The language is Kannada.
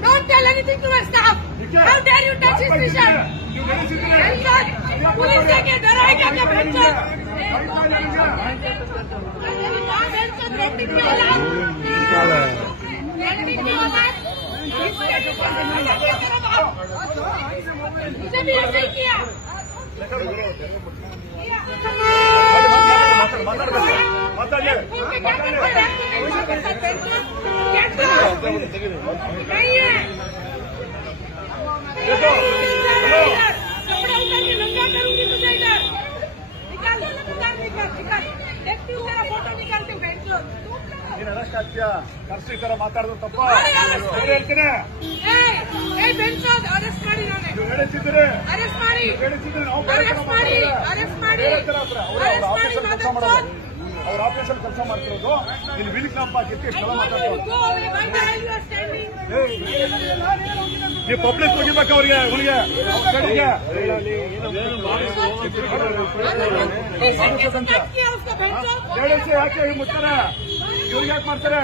Don't tell anything to my staff. How dare you touch his vision? Police के डराएगा क्या बच्चों? रेटिंग क्यों होला? इसे भी ऐसे ही किया। नहीं है कपड़ा उतार के नंगा करूंगी तुझे इधर निकाल निकाल देखती हूँ तेरा फोटो निकालती हूँ बेंचो ನೀನು ಅರೆಸ್ಟ್ ಆಗ್ತೀಯಾ ಕರ್ಸಿ ತರ ಮಾತಾಡೋದು ತಪ್ಪ ಹೇಳ್ತೀನಿ ಬೆಂಚೋ ಅರೆಸ್ಟ್ ಮಾಡಿ ನಾನೇ ಹೇಳಿದ್ರೆ ಅರೆಸ್ಟ್ ಮಾಡಿ ಅವ್ರ ಆಫೀಸಲ್ಲಿ ಕೆಲಸ ಮಾಡ್ತಿರೋದು ಇಲ್ಲಿ ವೀಲ್ ಕ್ಲಾಂಪ್ ಹಾಕಿತ್ತು ಇಷ್ಟೆಲ್ಲ ಮಾತಾಡ್ತಾರೆ ನೀವು ಪಬ್ಲಿಕ್ ಹೋಗಿಬೇಕು ಅವ್ರಿಗೆ ಹೇಳಿಸಿ ಯಾಕೆ ಮುಟ್ತಾರೆ ಇವ್ರಿಗೆ ಯಾಕೆ ಮಾಡ್ತಾರೆ